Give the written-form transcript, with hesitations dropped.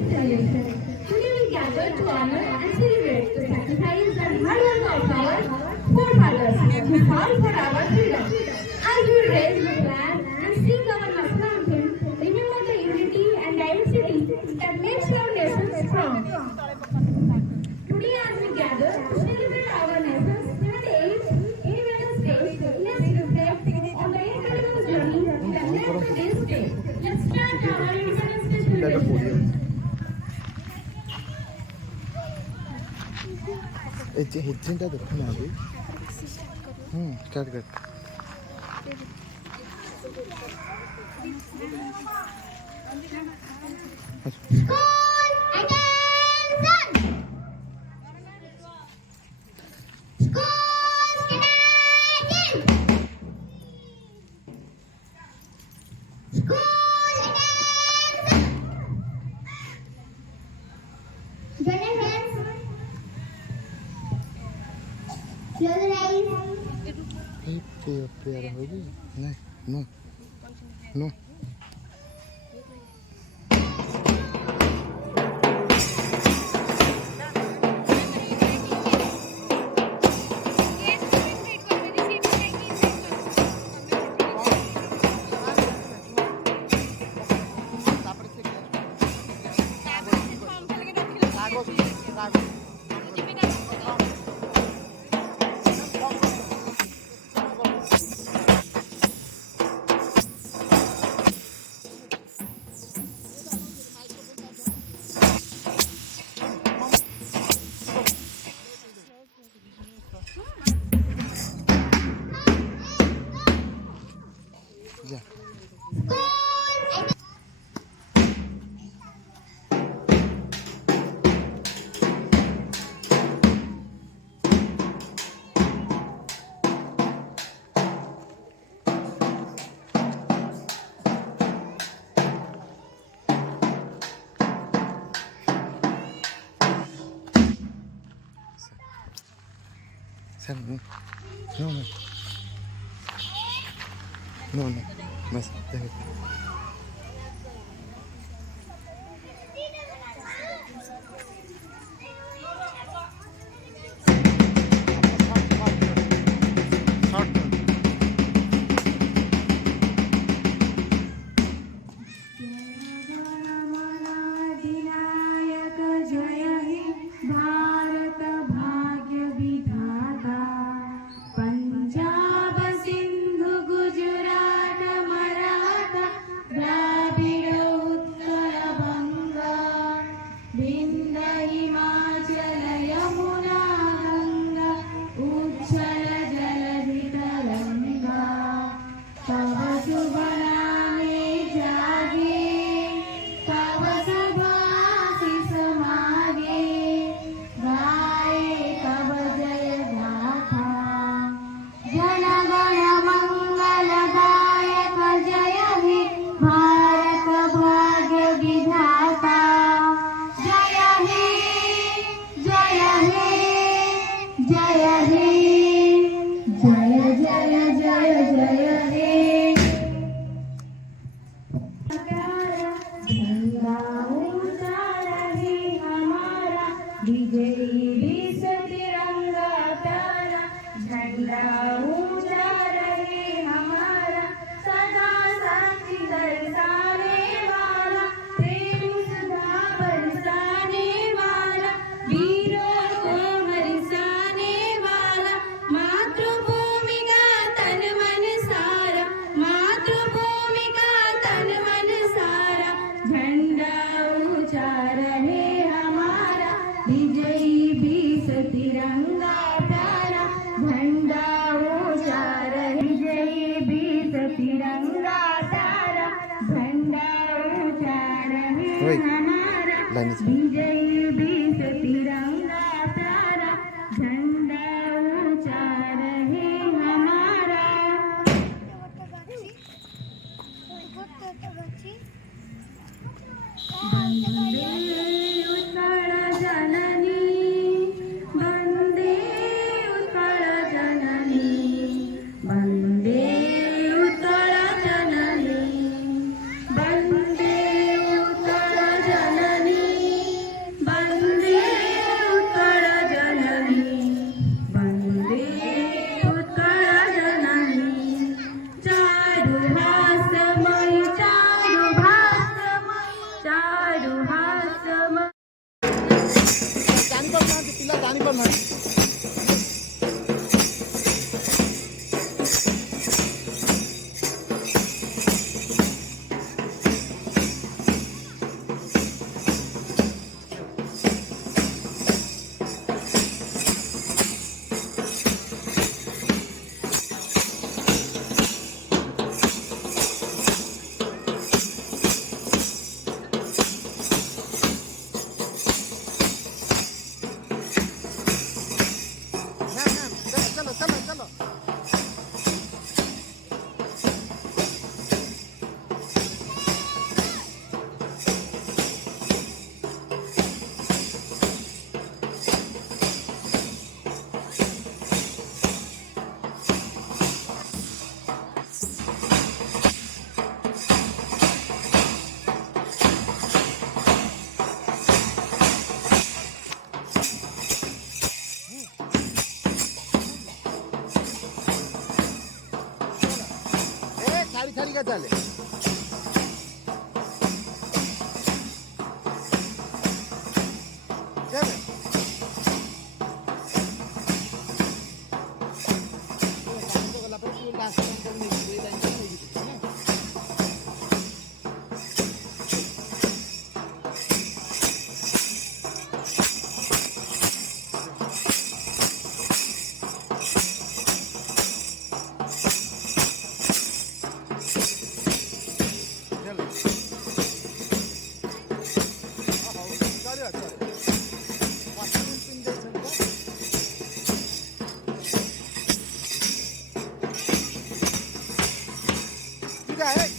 Today we gather to honor and celebrate the sacrifice and hard work of our forefathers who fought for our freedom. As we raise the flag and sing our national anthem, remember the unity and diversity that makes our nation strong. Today as we gather to celebrate our nation's 78th Independence Day, let's reflect on the incredible journey that led to this day. Let's start our Independence Day celebration. ಹೆಜ್ಜೆಂಟ ದಕ್ಕನ ಅದು start cut प्यारा होगी नहीं no no Yeah. Sam, no, mas dahil. Bande utara janani गाणी पण म्हणा तिला गाणी पण म्हणा चलो चलो चलो खाली खाली काय झाले ठीक आहे